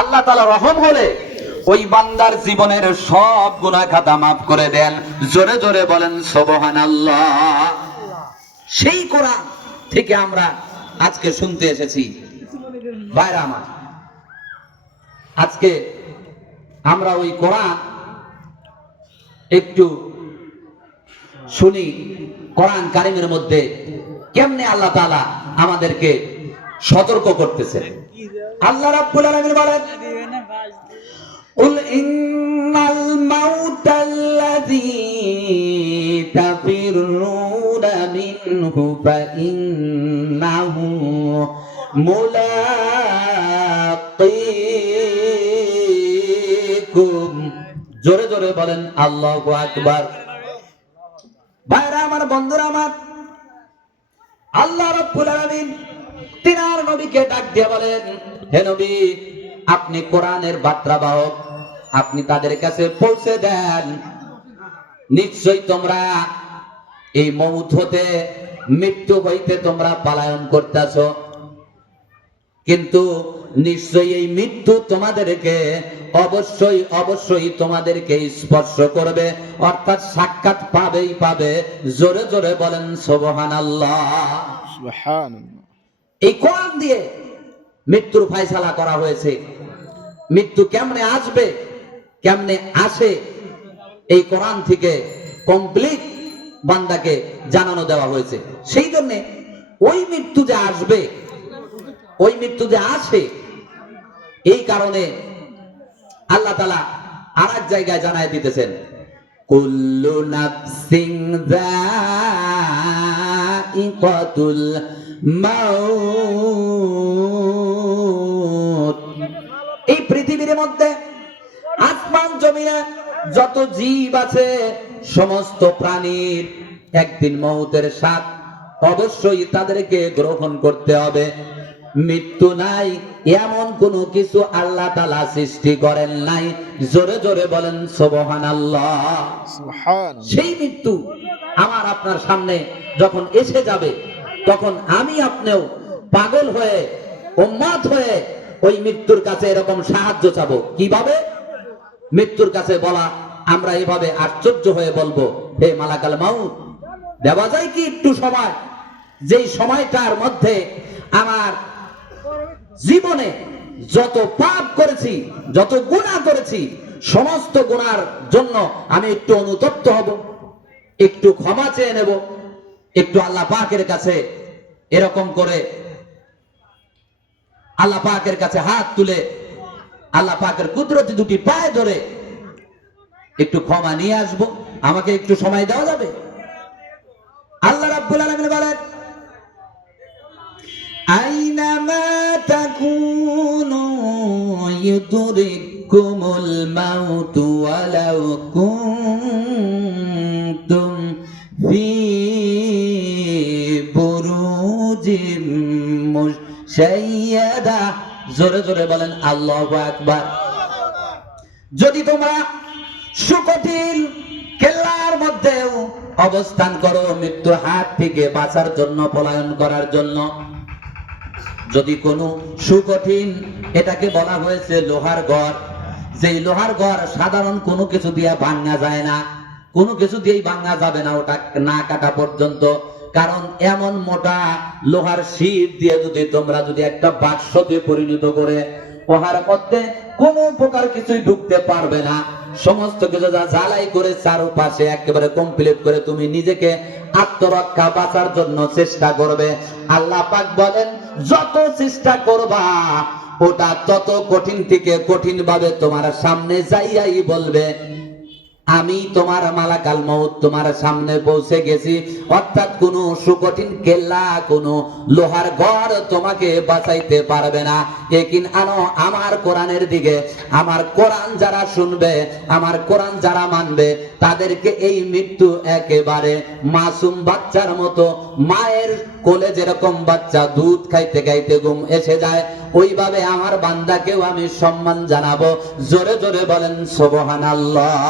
আল্লাহ তাআলা রহম হলে ওই বান্দার জীবনের সব গুনাহ খাতা মাফ করে দেন। জোরে জোরে বলেন সুবহানাল্লাহ। সেই কোরআন থেকে আমরা আজকে শুনতে এসেছি। ভাইরা আমার, আজকে আমরা ওই কোরআন একটু শুনি। কোরআন কারিমের মধ্যে কেমনে আল্লাহ তাআলা আমাদেরকে সতর্ক করতেছে। আল্লাহ রাব্বুল আলামিন বলেন, কুল ইন্নাল মাউতাল্লাযী তাফিরুনা মিনহু ফাইন্নাহু মুলাকীকুম। জোরে জোরে বলেন আল্লাহু আকবার। ভাইরা আমার, বন্ধুরা আমার, আল্লাহ রাব্বুল আলামিন তিনার নবীকে ডাক দিয়ে বলেন, হে নবী, আপনি কোরআনের বার্তাবাহক, আপনি তাদের কাছে পৌঁছে দেন। নিশ্চয়ই তোমরা এই মউত হতে, মৃত্যু হইতে তোমরা পলায়ন করতেছো, কিন্তু নিশ্চয়ই এই মৃত্যু তোমাদেরকে অবশ্যই অবশ্যই তোমাদেরকে স্পর্শ করবে, অর্থাৎ সাক্ষাৎ পাবেই পাবে। জোরে জোরে বলেন সুবহানাল্লাহ। সুবহানাল্লাহ। এই কোরআন দিয়ে মৃত্যুর ফয়সালা করা হয়েছে। মৃত্যু কেমনে আসবে, কেমনে আসে, এই কোরআন থেকে কমপ্লিট বান্দাকে জানানো দেওয়া হয়েছে। সেই জন্য ওই মৃত্যু যে আসবে, ওই মৃত্যু যে আসে, এই কারণে আল্লাহ তাআলা আরেক জায়গায় জানায় দিতেছেন, কুল্লু নাফসিন যায়িকাতুল মাউত। এই পৃথিবীর মধ্যে, আসমান জমিনে যত জীব আছে, সমস্ত প্রাণীর একদিন মউতের স্বাদ অবশ্যই তাদেরকে গ্রহণ করতে হবে। মৃত্যু নাই এমন কোন কিছু আল্লাহ তাআলা সৃষ্টি করেন নাই। জোরে জোরে বলেন সুবহানাল্লাহ। সুবহানাল্লাহ। সেই মৃত্যু আমার আপনার সামনে যখন এসে যাবে, তখন আমি আপনিও পাগল হয়ে, উম্মাদ হয়ে ওই মৃত্যুর কাছে এরকম সাহায্য চাবো। কিভাবে? মৃত্যুর কাছে বলা, আমরা এভাবে আশ্চর্য হয়ে বলবো, হে মালাকাল মাউত, দেওয়া যায় কি একটু সময়, যেই সময়টার মধ্যে আমার জীবনে যত পাপ করেছি, যত গুনাহ করেছি, সমস্ত গুনার জন্য আমি একটু অনুতপ্ত হব, একটু ক্ষমা চেয়ে নেব, একটু আল্লাহ পাকের কাছে এরকম করে আল্লাহ পাকের কাছে হাত তুলে আল্লাহ পাকের কুদরতি দুটি পায়ে ধরে একটু ক্ষমা নিয়ে আসবো। আমাকে একটু সময় দেওয়া যাবে? আল্লাহ রাব্বুল আলামিন বলেন, আইনামা তাকুনু ইউদরিকুমুল মাউতু ওয়ালাউ কুনতুম ফি বুরুজিম মুশাইয়াদা। জোরে জোরে বলেন আল্লাহু আকবার। যদি তোমরা সুকঠিন কেল্লার মধ্যেও অবস্থান করো, মৃত্যুর হাত থেকে বাঁচার জন্য, পলায়ন করার জন্য, যদি কোনো সুকঠিন, এটাকে বলা হয়েছে লোহার ঘর, যেই লোহার ঘর সাধারণ কোনো কিছু দিয়ে ভাঙা যায় না, কোনো কিছু দিয়েই ভাঙা যাবে না ওটা না কাটা পর্যন্ত। কারণ এমন মোটা লোহার শীট দিয়ে তোমরা যদি একটা বাক্সতে পরিণত করে, ওহার মধ্যে কোন প্রকার কিছুই ঢুকতে পারবে না। সমস্ত কিছু যা জ্বালাই করে চারপাশে একেবারে কমপ্লিট করে তুমি নিজেকে আত্মরক্ষা বাঁচার জন্য চেষ্টা করবে। আল্লাহ পাক বলেন, যত চেষ্টা করবা ওটা তত কঠিন থেকে কঠিন ভাবে তোমার সামনে যাইয়াই বলবে, আমি তোমার মালাকাল মউত তোমার সামনে পৌঁছে গেছি। অর্থাৎ কোন সুকঠিন কেল্লা, কোন লোহার ঘর তোমাকে বাঁচাইতে পারবে না। একিন আনো আমার কোরআনের দিকে। আমার কোরআন যারা শুনবে, আমার কোরআন যারা মানবে, তাদেরকে এই মৃত্যু একেবারে মাসুম বাচ্চার মতো, মায়ের কোলে যেরকম বাচ্চা দুধ খাইতে খাইতে ঘুম এসে যায়, ওইভাবে আমার বান্দাকেও আমি সম্মান জানাবো। জোরে জোরে বলেন সুবহানাল্লাহ।